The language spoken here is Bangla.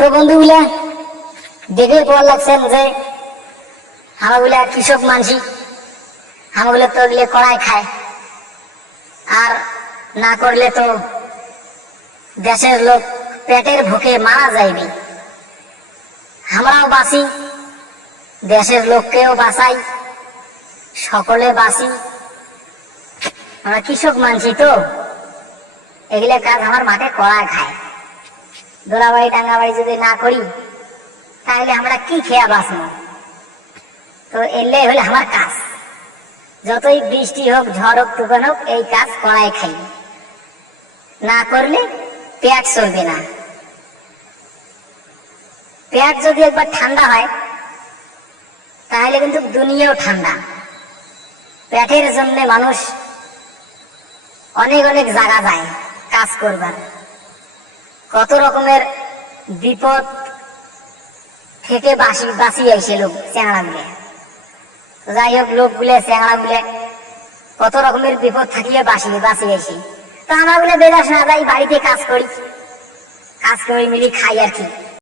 তো বন্ধুগুলা দেখে পর লাগছেন যে আমাগুলা কৃষক মানসি, আমাগুলো তো এগুলো কড়াই খায়, আর না করলে তো দেশের লোক পেটের ভুকে মারা যায়নি। আমরাও বাঁচি, দেশের লোককেও বাঁচাই, সকলে বাঁচি। আমরা কৃষক মানছি, তো এগুলো কাজ আমার মাঠে কড়াই খায়। দোলাবাড়ি টাঙ্গাবাড়ি যদি না করি তাহলে আমরা কি খেয়া বাঁচবো? তো এলে হলে আমার কাজ, যতই বৃষ্টি হোক, ঝড় হোক, তুফান হোক, এই কাজ কড়াই খাই। না করলে পেট চলবে না। পেট যদি একবার ঠান্ডা হয় তাহলে কিন্তু দুনিয়াও ঠান্ডা। পেটের জন্য মানুষ অনেক অনেক জায়গা যায় কাজ করবার। কত রকমের বিপদ থেকে বাঁচিয়ে আইসে লোক চ্যাংড়া গুলে। যাই হোক, লোক গুলে চ্যাংড়া গুলে কত রকমের বিপদ থাকিয়ে বাঁচিয়ে আইসি। তো আমরা গুলো বেদাস না যাই, বাড়িতে কাজ করি মিলি খাই আর কি।